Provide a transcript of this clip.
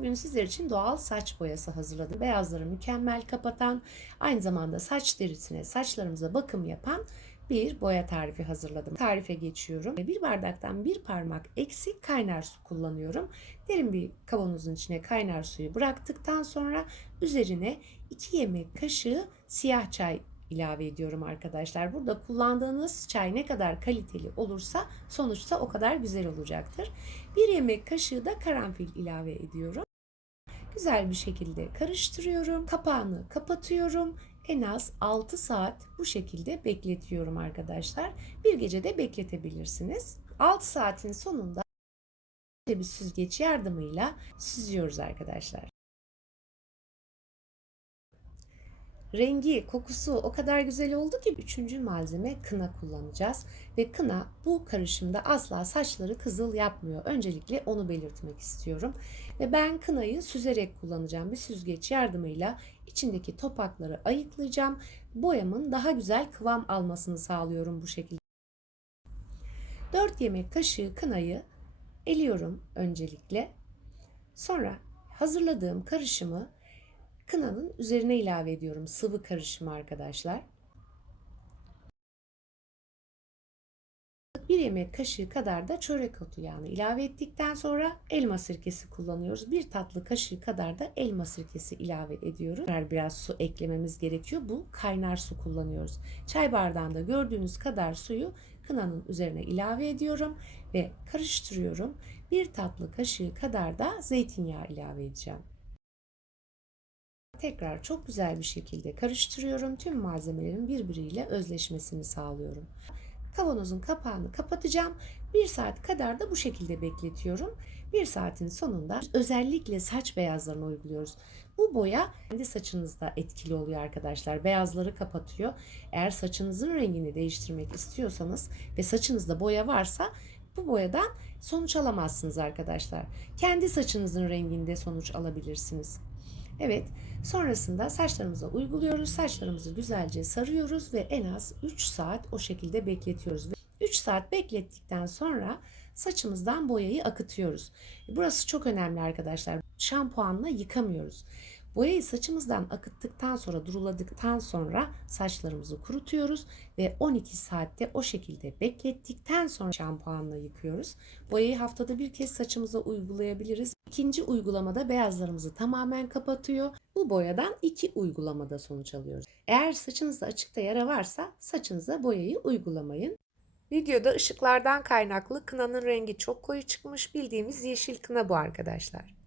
Bugün sizler için doğal saç boyası hazırladım. Beyazları mükemmel kapatan, aynı zamanda saç derisine, saçlarımıza bakım yapan bir boya tarifi hazırladım. Tarife geçiyorum. Bir bardaktan bir parmak eksik kaynar su kullanıyorum. Derin bir kavanozun içine kaynar suyu bıraktıktan sonra üzerine 2 yemek kaşığı siyah çay ilave ediyorum arkadaşlar. Burada kullandığınız çay ne kadar kaliteli olursa sonuçta o kadar güzel olacaktır. Bir yemek kaşığı da karanfil ilave ediyorum. Güzel bir şekilde karıştırıyorum. Kapağını kapatıyorum. En az 6 saat bu şekilde bekletiyorum arkadaşlar. Bir gece de bekletebilirsiniz. 6 saatin sonunda bir süzgeç yardımıyla süzüyoruz arkadaşlar. Rengi, kokusu o kadar güzel oldu ki üçüncü malzeme kına kullanacağız. Ve kına bu karışımda asla saçları kızıl yapmıyor. Öncelikle onu belirtmek istiyorum. Ve ben kınayı süzerek kullanacağım. Bir süzgeç yardımıyla içindeki topakları ayıklayacağım. Boyamın daha güzel kıvam almasını sağlıyorum bu şekilde. 4 yemek kaşığı kınayı eliyorum öncelikle. Sonra hazırladığım karışımı kınanın üzerine ilave ediyorum. Sıvı karışımı arkadaşlar. Bir yemek kaşığı kadar da çörek otu yağını ilave ettikten sonra elma sirkesi kullanıyoruz. Bir tatlı kaşığı kadar da elma sirkesi ilave ediyoruz. Biraz su eklememiz gerekiyor. Bu kaynar su kullanıyoruz. Çay bardağında gördüğünüz kadar suyu kınanın üzerine ilave ediyorum ve karıştırıyorum. Bir tatlı kaşığı kadar da zeytinyağı ilave edeceğim. Tekrar çok güzel bir şekilde karıştırıyorum. Tüm malzemelerin birbiriyle özleşmesini sağlıyorum. Kavanozun kapağını kapatacağım. Bir saat kadar da bu şekilde bekletiyorum. Bir saatin sonunda özellikle saç beyazlarını uyguluyoruz. Bu boya kendi saçınızda etkili oluyor arkadaşlar. Beyazları kapatıyor. Eğer saçınızın rengini değiştirmek istiyorsanız ve saçınızda boya varsa bu boyadan sonuç alamazsınız arkadaşlar. Kendi saçınızın renginde sonuç alabilirsiniz. Evet, sonrasında saçlarımıza uyguluyoruz. Saçlarımızı güzelce sarıyoruz ve en az 3 saat o şekilde bekletiyoruz. 3 saat beklettikten sonra saçımızdan boyayı akıtıyoruz. Burası çok önemli arkadaşlar. Şampuanla yıkamıyoruz. Boyayı saçımızdan akıttıktan sonra, duruladıktan sonra saçlarımızı kurutuyoruz ve 12 saatte o şekilde beklettikten sonra şampuanla yıkıyoruz. Boyayı haftada bir kez saçımıza uygulayabiliriz. İkinci uygulamada beyazlarımızı tamamen kapatıyor. Bu boyadan iki uygulamada sonuç alıyoruz. Eğer saçınızda açıkta yara varsa saçınıza boyayı uygulamayın. Videoda ışıklardan kaynaklı kınanın rengi çok koyu çıkmış. Bildiğimiz yeşil kına bu arkadaşlar.